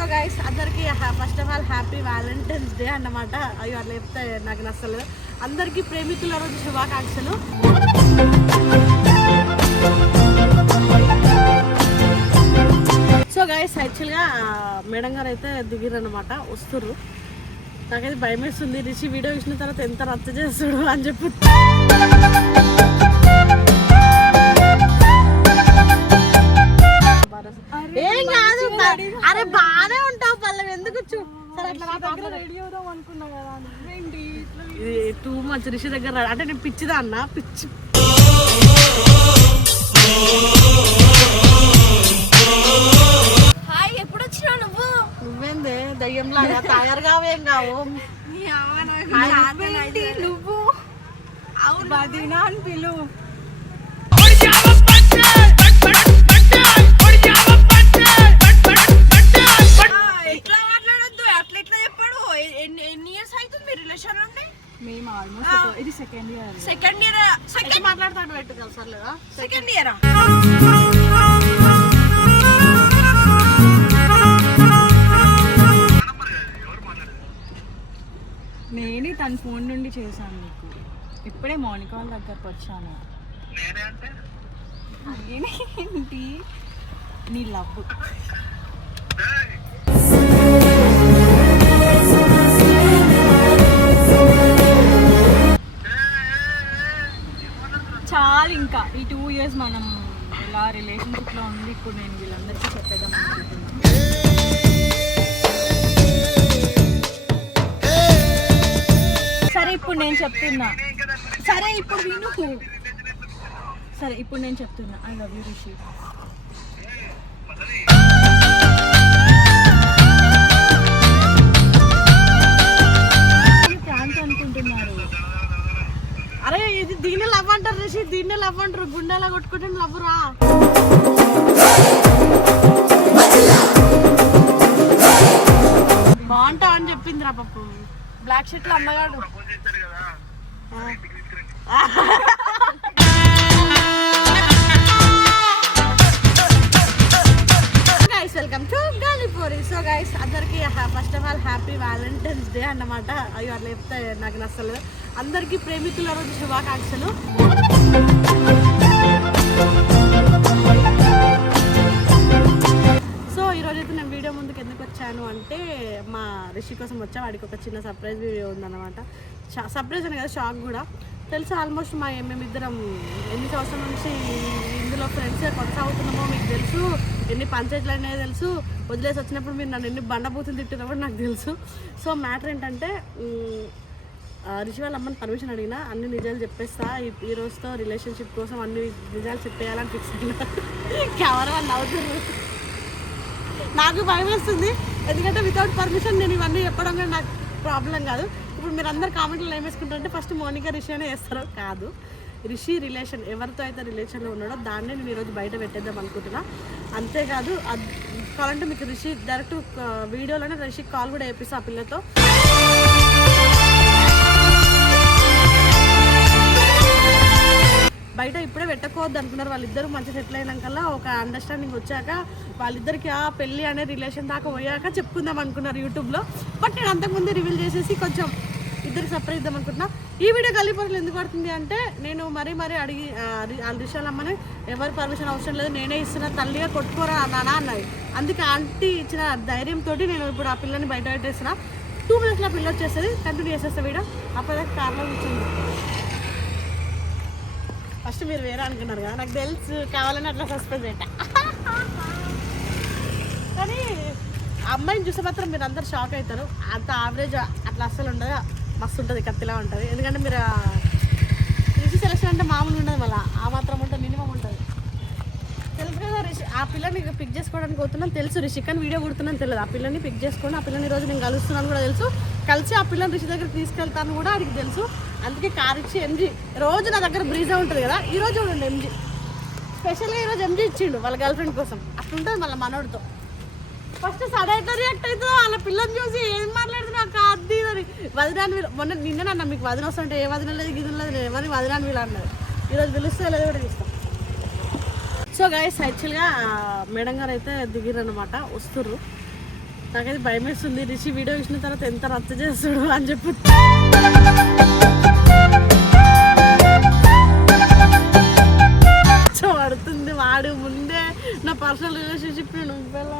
So guys అందరికీ first of all happy Valentine's Day అన్నమాట. అయ్యో అట్లా చెప్తే నాకు నచ్చలేదు. అందరికీ ప్రేమికుల రోజు శుభాకాంక్షలు సో గైస్ యాక్చువల్గా మేడం గారు అయితే దిగిరనమాట వస్తుర్రు. నాకైతే భయం వేస్తుంది రిషి వీడియో చూసిన తర్వాత ఎంత రద్దు చేస్తాడు అని చెప్పి. ఏం కాదు అరే బాగానే ఉంటావు పల్లవి ఎందుకు ఇది టూ మచ్ రిషి దగ్గర. అంటే నేను పిచ్చిదా అన్న? పిచ్చి. హాయ్ ఎప్పుడు వచ్చినావు నువ్వు? నువ్వేందే? దయ్యంలాగా తయారు కావేం? కావు నువ్వు అవును. బదినా అని పిలువు. మేము ఆల్మోస్ట్ ఇది second year second year second మాట్లాడతాడు ఇయర్ నేనే తన ఫోన్ నుండి చేశాను నీకు. ఇప్పుడే మౌనిక వాళ్ళ దగ్గరకు వచ్చాను. ఏంటి? నీ లవ్. ఇయర్స్ మనం ఇలా రిలేషన్షిప్లో ఉంది ఇప్పుడు నేను వీళ్ళందరికీ చెప్పేద్దాం సరే ఇప్పుడు నేను చెప్తున్నా. సరే ఇప్పుడు విను సరే ఇప్పుడు నేను చెప్తున్నా. ఐ లవ్ యూ రిషి కొట్టుకుంటే లవ్ రా బాగుంటావు అని చెప్పిందిరా పప్పు. బ్లాక్ షర్ట్లో అమ్మగాడు guys welcome to Galipuri so guys అందరికీ first of all happy Valentine's Day అన్నమాట. అయ్యో అట్లా చెప్తే నాకు నచ్చలేదు. అందరికీ ప్రేమికుల రోజు శుభాకాంక్షలు. సో ఈరోజు అయితే నేను వీడియో ముందుకు ఎందుకు వచ్చాను అంటే మా రిషి కోసం వచ్చా. వాడికి ఒక చిన్న సర్ప్రైజ్ వీడియో ఉందన్నమాట. సర్ప్రైజ్ అని కదా షాక్ కూడా. తెలుసు ఆల్మోస్ట్ మా మేమిద్దరం ఎన్ని సంవత్సరాల నుంచి ఇందులో ఫ్రెండ్స్ కొనసాగుతున్నామో మీకు తెలుసు. ఎన్ని పంచాయతీలు అనేవి తెలుసు. వదిలేసి వచ్చినప్పుడు మీరు నన్ను ఎన్ని బండబూతులు తిట్టినా కూడా నాకు తెలుసు. సో మ్యాటర్ ఏంటంటే రిషి వాళ్ళ అమ్మని పర్మిషన్ అడిగినా అన్ని నిజాలు చెప్పేస్తా. ఈ- రోజుతో రిలేషన్షిప్ కోసం అన్ని నిజాలు చెప్పేయాలని ఫిక్స్ అయినా కెమెరా వాళ్ళు అవుతున్నారు నాకు భయం వేస్తుంది. ఎందుకంటే వితౌట్ పర్మిషన్ నేను ఇవన్నీ చెప్పడం కూడా నాకు ప్రాబ్లం కాదు. ఇప్పుడు మీరు అందరు కామెంట్లో ఏం వేసుకుంటారంటే ఫస్ట్ మోనికా రిషి అనే వేస్తారు కాదు. రిషి రిలేషన్ ఎవరితో అయితే రిలేషన్లో ఉన్నాడో దాన్నే నేను ఈరోజు బయట పెట్టేద్దాం అనుకుంటున్నా. అంతేకాదు కావాలంటే మీకు రిషి డైరెక్ట్ వీడియోలోనే రిషి కాల్ కూడా వేపిస్తా ఆ పిల్లతో. బయట ఇప్పుడే పెట్టకపోవద్దు అనుకున్నారు. వాళ్ళిద్దరూ మంచి సెటిల్ అయినాకల్లా ఒక అండర్స్టాండింగ్ వచ్చాక వాళ్ళిద్దరికి ఆ పెళ్ళి అనే రిలేషన్ దాకా పోయాక చెప్పుకుందాం అనుకున్నారు యూట్యూబ్లో బట్ నేను అంతకుముందే రివీల్ చేసేసి కొంచెం ఇద్దరికి సర్ప్రైజ్ ఇద్దాం అనుకుంటున్నా. ఈ వీడియో కలిపొరలు ఎందుకు పడుతుంది అంటే నేను మరీ మరీ అడిగి ఆ, ఎవరి పర్మిషన్ అవసరం లేదు. నేనే ఇస్తున్నా తల్లిగా కొట్టుకోరా నానా అన్నది. అందుకే ఆంటీ ఇచ్చిన ధైర్యంతో నేను ఇప్పుడు ఆ పిల్లని బయట పెట్టేసిన టూ మినిట్స్లో ఆ పిల్ల వచ్చేస్తుంది. కంటిన్యూ చేసేస్తా వీడియో. అప్పటిదాకా కార్లో కూర్చుంది. ఫస్ట్ మీరు వేరే అనుకున్నారు కదా నాకు తెలుసు కావాలని అట్లా సస్పెండ్ పెట్ట కానీ అమ్మాయిని చూసే మాత్రం మీరు అందరు షాక్ అవుతారు. అంత యావరేజ్ అట్లా అస్సలు ఉండదు. మస్తు ఉంటుంది కత్తిలా ఉంటుంది. ఎందుకంటే మీరు రిషి సెలక్షన్ అంటే మామూలు ఉండదు మళ్ళీ. ఆ మాత్రం ఉంటుంది మినిమం ఉంటుంది. తెలుసు కదా రిషి ఆ పిల్లని పిక్ చేసుకోవడానికి పోతున్నాను. తెలుసు రిషి కానీ వీడియో కుడుతున్నాను తెలియదు. ఆ పిల్లని పిక్ చేసుకొని ఆ పిల్లని ఈరోజు రోజు నేను కలుస్తున్నాను కూడా తెలుసు. కలిసి ఆ పిల్లని రిషి దగ్గరికి తీసుకెళ్తాను కూడా ఆడికి తెలుసు. అందుకే కార్ ఇచ్చి ఎంజీ రోజు నా దగ్గర బ్రీజా ఉంటుంది కదా ఈ రోజు చూడండి ఎంజీ స్పెషల్గా ఈరోజు ఎంజీ ఇచ్చిండు వాళ్ళ గర్ల్ ఫ్రెండ్ కోసం. అట్లుంటుంది మళ్ళీ మనోడితో. ఫస్ట్ సడన్ ఎట్లా రియాక్ట్ అవుతుందో వాళ్ళ పిల్లని చూసి ఏం మాట్లాడుతున్నా అది అని. వదినాన్ని వీళ్ళు మొన్న నిన్న నన్న మీకు వదిన వస్తుంటే ఏ వదిన లేదు గిదిన లేదు నేను ఎవరిని వదినాన్ని వీళ్ళు అన్నది ఈరోజు పిలుస్తే లేదు కూడా చూస్తాం సో గైస్ యాక్చువల్గా మేడం గారు అయితే దిగిరనమాట వస్తుర్రు. నాకైతే భయం వేస్తుంది రిషి వీడియో ఇచ్చిన తర్వాత ఎంత రద్దు చేస్తాడు అని చెప్పి. వాడు ముందే నా పర్సనల్ రిలేషన్షిప్ నువ్వెలా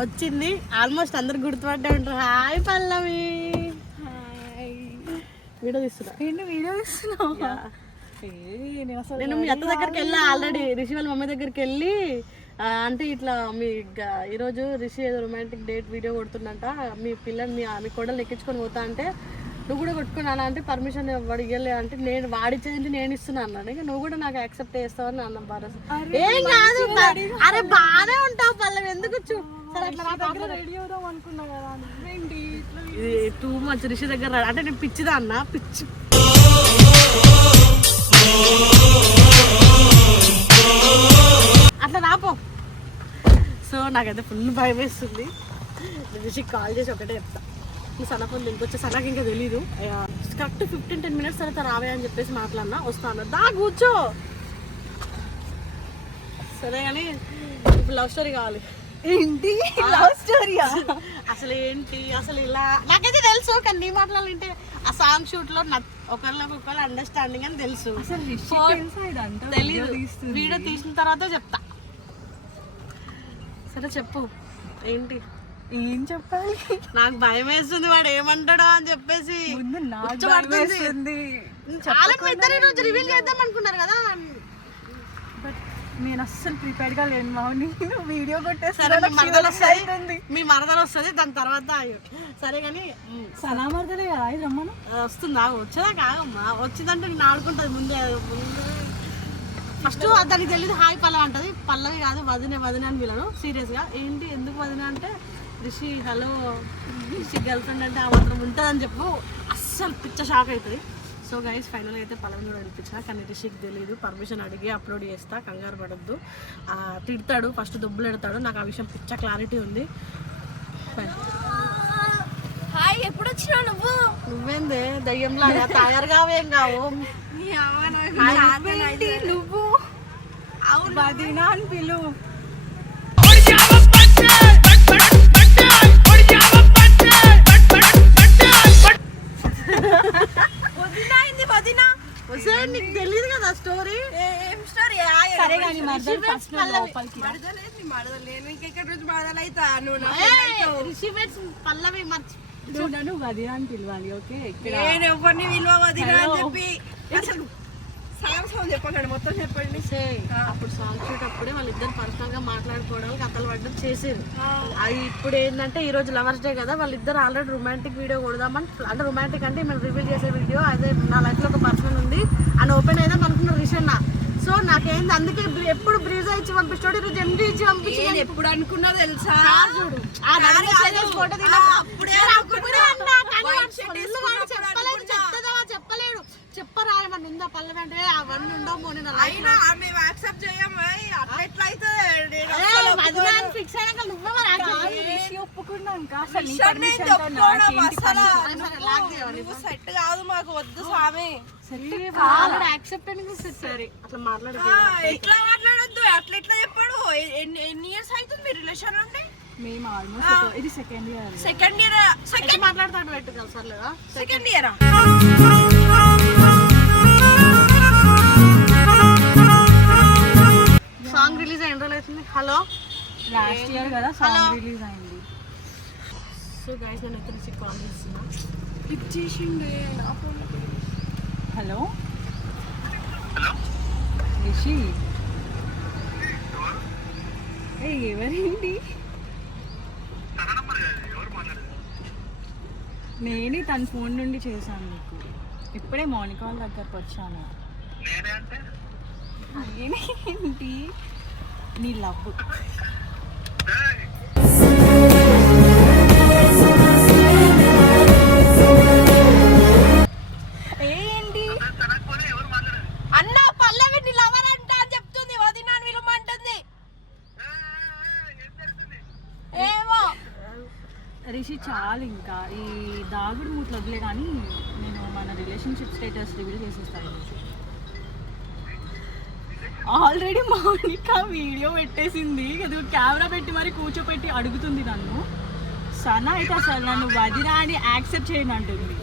వచ్చింది. ఆల్మోస్ట్ అందరు గుర్తుపట్టే ఉంటారు. హాయ్ పల్లవి. వీడియో తీస్తున్నా. ఏంటి వీడియో నేను మీ అత్త దగ్గరికి వెళ్ళా ఆల్రెడీ రిషి వాళ్ళ మమ్మీ దగ్గరికి వెళ్ళి అంటే ఇట్లా మీ ఈరోజు రిషి ఏదో రొమాంటిక్ డేట్ వీడియో కొడుతుందంట. మీ పిల్లని మీ మీ కొడలు ఎక్కించుకొని పోతా అంటే నువ్వు కూడా కొట్టుకున్నాను అంటే పర్మిషన్ ఇవ్వలే అంటే నేను వాడిచ్చేది నేను ఇస్తున్నాను అన్నాడు ఇంకా నువ్వు కూడా నాకు యాక్సెప్ట్ చేస్తావని అన్న భరోసా ఏం కాదు అరే బాగానే ఉంటావు పల్లవి ఎందుకు ఇది టూ మచ్ రిషి దగ్గర అంటే నేను పిచ్చిదా అన్న? పిచ్చి. అట్లా రాపో సో నాకైతే ఫుల్ భయం వేస్తుంది రిషి కాల్ చేసి ఒకటే చెప్తా. నువ్వు సన్నపల్లి ఇంకొచ్చే సన్నకి ఇంకా తెలీదు. కరెక్ట్ ఫిఫ్టీన్ టెన్ మినిట్స్ తర్వాత రావే అని చెప్పేసి మాట్లాడినా వస్తాను దా కూర్చో. సరే కానీ ఇప్పుడు లవ్ స్టోరీ కావాలి. ఏంటి? లవ్ స్టోరీయా అసలు ఏంటి? అసలు ఇలా నాకైతే తెలుసు కానీ నీ మాట్లాడాలంటే ఆ సాంగ్ షూట్లో ఒకరిలోకి ఒకరు అండర్స్టాండింగ్ అని తెలుసు. తీస్తుంది. వీడియో తీసిన తర్వాతే చెప్తా. సరే చెప్పు. ఏంటి? ఏం చెప్పాలి? నాకు భయం వేస్తుంది వాడు ఏమంటాడో అని చెప్పేసి రివీల్ చేద్దాం అనుకున్నారు కదా. బట్ నేను అస్సలు ప్రిపేర్డ్గా లేను మౌని వీడియో సరే మీ మరదలు వస్తుంది. కొట్టేస్తుంది మీ మరదలు వస్తుంది దాని తర్వాత. సరే కానీ ఉమ్, సలామర్దలే కదా ఇది రమ్మను. వస్తుందా వచ్చేదా కాదమ్మా? వచ్చిందంటే నేను ఆడుకుంటుంది ముందే. ముందే. ఫస్ట్ దానికి తెలియదు హాయ్ పల్లవి అంటది. పల్లవి కాదు వదినే వదిన అని పిలను సీరియస్గా ఏంటి ఎందుకు వదిన అంటే Rishi hello Rishi girlfriend అంటే ఆ మాత్రం ఉంటుందని చెప్పు. అస్సలు పిచ్చ షాక్ అవుతుంది సో గైస్ ఫైనల్గా అయితే పల్లవిని కూడా అనిపించిన కానీ రిషికి తెలియదు పర్మిషన్ అడిగి అప్లోడ్ చేస్తా. కంగారు పడద్దు. తిడతాడు. ఫస్ట్ దుబ్బులు పెడతాడు. నాకు ఆ విషయం పిచ్చ క్లారిటీ ఉంది. హాయ్ ఎప్పుడు వచ్చినావు నువ్వు? నువ్వేందే? దయ్యంలాగా తయారు కావేం? కావు నువ్వు? వదినా అని పిలు నీకు తెలియదు కదా స్టోరీ ఏ- ఏం స్టోరీ సరే కానీ మర్దలు ఫస్ట్ లోపలికి మడదలు నేను ఇంకెక్కడి నుంచి మడదలైతా నువ్వు. రిషివేట్స్ పల్లవి మర్చి. నువ్వు నన్ను వదినా అని పిలవాలి ఓకే? నేను ఎవరిని విలువ వదినా అని చెప్పి. అసలు సగం సగం చెప్పకండి మొత్తం చెప్పండి. అప్పుడు సాంగ్ షూట్ అప్పుడే వాళ్ళిద్దరు పర్సనల్గా మాట్లాడుకోవడానికి కథలు పడ్డం చేసేది. అది ఇప్పుడు ఏంటంటే ఈ రోజు లవర్స్ డే కదా వాళ్ళిద్దరు ఆల్రెడీ రొమాంటిక్ వీడియో కొడదామని అంటే రొమాంటిక్ అంటే మేము రివీల్ చేసే వీడియో అదే నా లైఫ్లో ఒక పర్సన్ ఉంది అని ఓపెన్ అయిదాం అనుకున్న రిషన్ సో నాకేంది అందుకే ఎప్పుడు బ్రీజా ఇచ్చి పంపిస్తాడు ఈరోజు ఎండి ఇచ్చి పంపించి ఎప్పుడు అనుకున్నా తెలుసా? చూడు. అప్పుడే అనుకున్నా. ఉందా పల్లవి అంటే అవన్నీ ఉండవు మోని అయినా మేము యాక్సెప్ట్ చేయము అట్లా ఎట్లా ఫిక్స్ అయినాక నువ్వే మరి ఒప్పుకున్నాక అసలు సెట్ కాదు మాకు వద్దు స్వామి. సరే, ఆల్రెడీ యాక్సెప్ట్ అని సరే అట్లా మాట్లాడొద్దు. అట్లా ఎట్లా చెప్పాడు. ఎ- ఎన్ని ఎన్ని ఇయర్స్ అవుతుంది మీ రిలేషన్ నుండి? మేము ఆల్మోస్ట్ ఇది సెకండ్ ఇయర్ సెకండ్ ఇయర్ ఎట్లా మాట్లాడతాడు పెట్టు కదా సెకండ్ ఇయర్ అవుతుంది హలో. లాస్ట్ ఇయర్ కదా సాంగ్ రిలీజ్ అయింది. సో గైస్ నేను ఇద్దరికి కాల్ చేస్తున్నా. ఇచ్చేసిండే నా ఫోన్ హలో. రిషి. ఏ ఎవరేంటి నేనే తన ఫోన్ నుండి చేశాను నీకు ఇప్పుడే మౌనిక వాళ్ళ దగ్గరకు వచ్చాను. నేనేంటి నీ లవ్ ఏంటి? నీ లవ్ చెప్తుంది రిషి చాలు ఇంకా. ఈ దాగుడు మూట్లు వదిలే కానీ నేను మన రిలేషన్షిప్ స్టేటస్ రివీల్ చేసేస్తాను. ఆల్రెడీ మౌనిక వీడియో పెట్టేసింది. అది కెమెరా పెట్టి మరి కూర్చోపెట్టి అడుగుతుంది నన్ను. సన అయితే అసలు నన్ను వదిరా అని యాక్సెప్ట్ చేయను అంటుంది.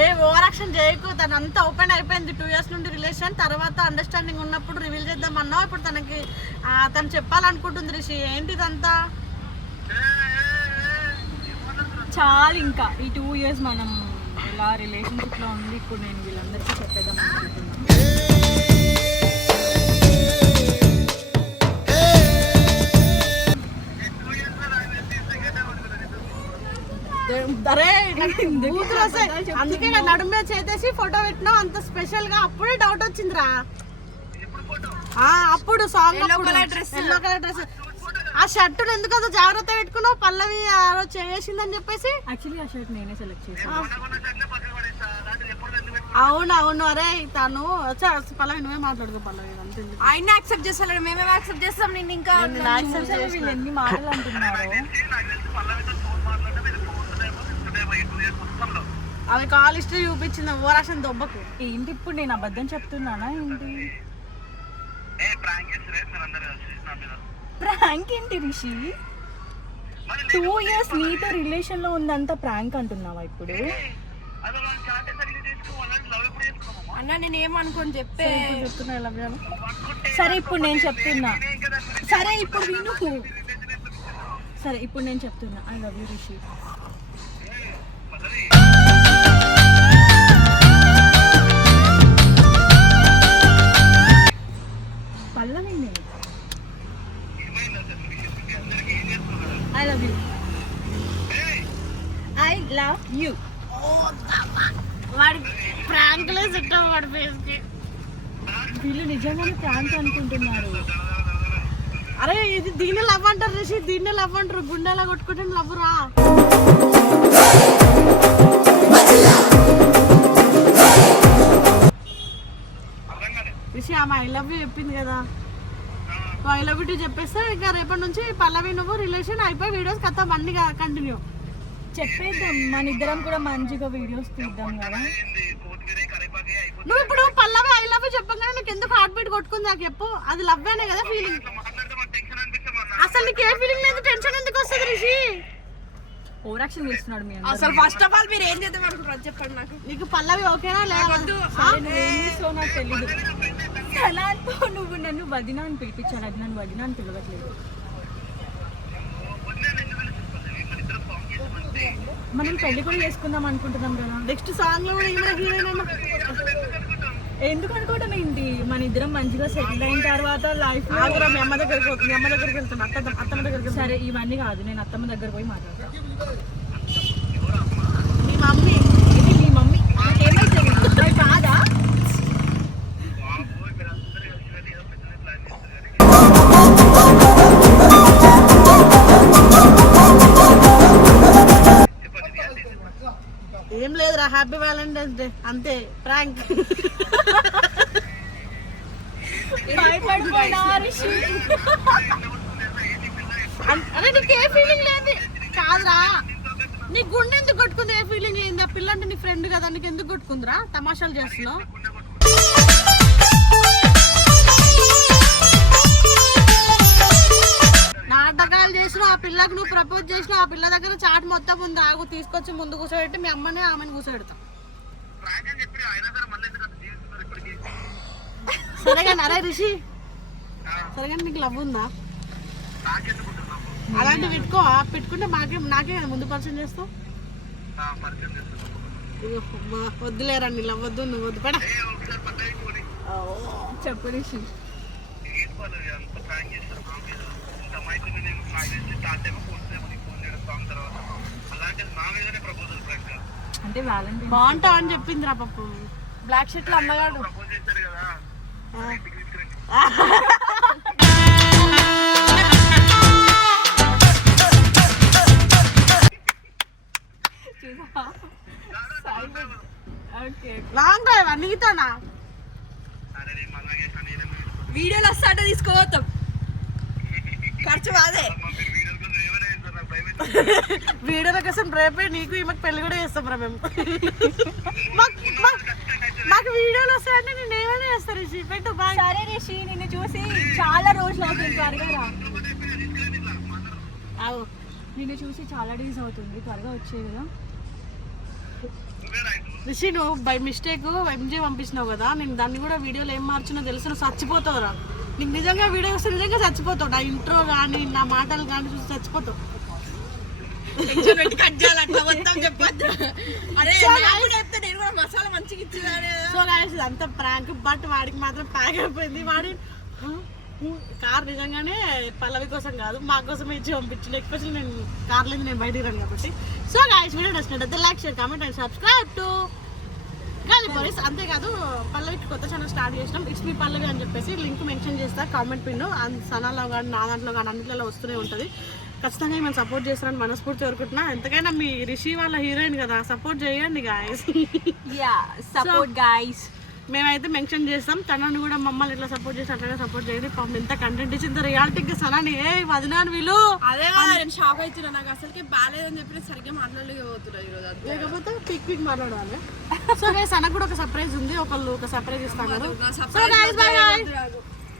ఏ ఓవరాక్షన్ చేయకు. తను అంతా ఓపెన్ అయిపోయింది టూ ఇయర్స్ నుండి రిలేషన్. తర్వాత అండర్స్టాండింగ్ ఉన్నప్పుడు రివీల్ చేద్దాం అన్నావు. ఇప్పుడు తనకి తను చెప్పాలనుకుంటుంది రిషి. ఏంటిదంతా చాలు ఇంకా. ఈ టూ ఇయర్స్ మనం ఇలా రిలేషన్షిప్లో ఉంది ఇప్పుడు నేను వీళ్ళందరికీ చెప్పేద్దాం అనుకుంటున్నాను. అందుకే నడుము మీద చేతేసి ఫోటో పెట్టినావు అంత స్పెషల్గా అప్పుడే డౌట్ వచ్చిందిరా ఆ, అప్పుడు సాంగ్. ఎల్లో కలర్ డ్రెస్ ఆ షర్ట్ ఎందుకు అంత జాగ్రత్త పెట్టుకున్నావు? పల్లవి ఆ రోజు చేసిందని చెప్పేసి? యాక్చువల్లీ ఆ షర్ట్ నేనే సెలెక్ట్ చేశాను. అవును అవును. అరే తను. వచ్చా పల్లవి నువ్వే మాట్లాడుకో పల్లవి. అంతే ఆయన యాక్సెప్ట్ చేస్తలేడు. మేమేం యాక్సెప్ట్ చేస్తాం? నేను ఇంకా వీళ్ళు ఎన్ని మాటలు అంటున్నారు. అవి కాల్ హిస్టరీ చూపించింది. ఓరాషన్ దొబ్బకు. ఏంటి ఇప్పుడు నేను అబద్ధం చెప్తున్నానా ఏంటి? ప్రాంక్ ఏంటి రిషి? టూ ఇయర్స్ నీతో రిలేషన్లో ఉందంతా ప్రాంక్ అంటున్నావా ఇప్పుడు? అన్న నేను ఏమనుకోని చెప్పే. చెప్తున్నా. సరే ఇప్పుడు నేను చెప్తున్నా. సరే ఇప్పుడు విను సరే ఇప్పుడు నేను చెప్తున్నా. I love you Rishi. అనుకుంటున్నారు. అరే ఇది దీన్ని లవ్ అంటారు రిషి దీన్ని లవ్ అంటారు. గుండెలా కొట్టుకుంటే లవ్ రా రిషి ఆమె ఐ లవ్ యూ చెప్పింది కదా. ఐ లవ్ యూ చెప్పేస్తే ఇంకా రేపటి నుంచి పల్లవి నువ్వు రిలేషన్ అయిపోయి వీడియోస్ కథ అన్ని కంటిన్యూ చెప్పేద్దాం మన ఇద్దరం కూడా మంచిగా వీడియోస్ తీద్దాం కదా. నువ్వు ఇప్పుడు పల్లవి ఐ లవ్ చెప్పగానే నీకు ఎందుకు హార్ట్ బీట్ కొట్టుకుంది? నాకు చెప్పు. అది లవ్ అనే కదా ఫీలింగ్ అసలు నీకు ఏ ఫీలింగ్ లేదు టెన్షన్ ఎందుకు వస్తుంది రిషి? ఓవర్ యాక్షన్ చేస్తున్నాడు మీ అందరూ. అసలు ఫస్ట్ ఆఫ్ ఆల్ మీరు ఏం చేద్దాం అనుకుంటారు చెప్పండి నాకు. నీకు పల్లవి ఓకేనా వద్దు. లేదా సరే, నువ్వేం చేస్తావో నాకు తెలీదు. సలాన్తో నువ్వు నన్ను వదిన అని పిలిపించాను అది నన్ను వదిన అని పిలవట్లేదు. మనం పెళ్ళి కూడా చేసుకుందాం అనుకుంటున్నాం కదా. నెక్స్ట్ సాంగ్లో కూడా ఈమె హీరోయిన్ ఎందుకు అనుకోవడం ఏంటి? మన ఇద్దరం మంచిగా సెటిల్ అయిన తర్వాత లైఫ్ ఆగురా మీ అమ్మ దగ్గరికి పోతుంది. మీ అమ్మ దగ్గరికి వెళ్తున్నా అత్త అత్తమ్మ దగ్గరికి. సరే ఇవన్నీ కాదు నేను అత్తమ్మ దగ్గర పోయి మాట్లాడతాను మీ మమ్మీ ఇది మీ మమ్మీ. నాకేమైతే కాదా? ఏం లేదురా హ్యాపీ వ్యాలంటైన్స్ డే అంతే ప్రాంక్ అరే నీకు ఏ ఫీలింగ్ లేదు? కాదురా. నీ గుండె ఎందుకు కొట్టుకుంది? ఏ ఫీలింగ్ అయింది ఆ పిల్ల అంటే నీ ఫ్రెండ్ కదా నీకు ఎందుకు కొట్టుకుందిరా? తమాషాలు చేస్తున్నావు. నాటకాలు చేసిన ఆ పిల్లకు నువ్వు ప్రపోజ్ చేసిన ఆ పిల్ల దగ్గర చాట్ మొత్తం ఉంది. ఆగు తీసుకొచ్చి ముందు కూర్చోబెట్టి మీ అమ్మని ఆమెను కూర్చోబెడతాం. సరే కానీ అరే రిషి? సరే కానీ నీకు లవ్ ఉందా? అలాంటివి పెట్టుకో పెట్టుకుంటే మాకే నాకే కదా ముందు పరిచయం చేస్తావు. ఇదిగో, అమ్మా, వద్దులేరా నీ లవ్ వద్దు నువ్వు వద్దు పడ చెప్పు రిషి. అంటే బాగుంటావు అని చెప్పింది రా పప్పు. బ్లాక్ షర్ట్లో అమ్మగాడు. లాంగ్ డ్రైవ్ నీతోనా వీడియోలు వస్తాంటే తీసుకోవద్దాం ఖర్చు బాదే వీడియోల కోసం రేపే నీకు ఈమెకు పెళ్ళి కూడా చేస్తాం రా మేము. మాకు వీడియోలు వస్తాయంటే నేను ఏమైనా చేస్తాను రిషి. పెట్టు బాయ్ సరే రిషి నిన్ను చూసి చాలా రోజులు అవుతుంది త్వరగా రా. నిన్ను చూసి చాలా డేస్ అవుతుంది త్వరగా వచ్చేది కదా. రిషి నువ్వు బై మిస్టేక్ ఎంజే పంపించినావు కదా నేను దాన్ని కూడా వీడియోలో ఏం మార్చినా తెలుసు నువ్వు చచ్చిపోతావురా నీకు నిజంగా వీడియో వస్తే నిజంగా చచ్చిపోతావు. నా ఇంట్రో కానీ నా మాటలు కానీ చూసి చచ్చిపోతావు. అరే మసాలా మంచిగా ఇచ్చేదానే సో గాయస్ ఇదంతా ప్రాంక్ బట్ వాడికి మాత్రం ప్యాక్ అయిపోయింది. వాడి కార్ నిజంగానే పల్లవి కోసం కాదు మా కోసం ఇచ్చి పంపించింది ఎక్స్పెషల్ నేను కార్లో నేను బయటికి రాను కాబట్టి. సో గాయస్ వీడియో నచ్చినట్టు like share comment and subscribe to కానీ బాయ్స్ అంతేకాదు పల్లవికి కొత్త ఛానల్ స్టార్ట్ చేసినాం. ఇట్స్ మీ పల్లవి అని చెప్పేసి లింక్ మెన్షన్ చేస్తా కామెంట్ పిన్ సనాలో కానీ నా దాంట్లో కానీ అన్నింటిలో వస్తూనే ఉంటుంది. ఖచ్చితంగా మేము సపోర్ట్ చేస్తారని మనస్ఫూర్తి కోరుకుంటున్నా. ఎంతకైనా మీ రిషి వాళ్ళ హీరోయిన్ కదా సపోర్ట్ చేయండి గాయస్ యా సపోర్ట్ గైస్ మేమైతే మెన్షన్ చేస్తాం. తనని కూడా మమ్మల్ని ఇట్లా సపోర్ట్ చేసి అట్లనే సపోర్ట్ చేయండి. పాపం ఎంత కంటెంట్ ఇచ్చింది రియాలిటీకి సనాని. ఏ వదినాను వీళ్ళు. అదే నేను షాక్ అవుతున్నా. నాకు అసలుకి బాగాలేదని చెప్పి సరిగ్గా మాట్లాడలేకపోతున్నా ఈరోజు. లేకపోతే పిక్ పిక్ మాట్లాడాలి. సో గైస్ కూడా ఒక సర్ప్రైజ్ ఉంది. ఒకళ్ళు ఒక సర్ప్రైజ్ ఇస్తాను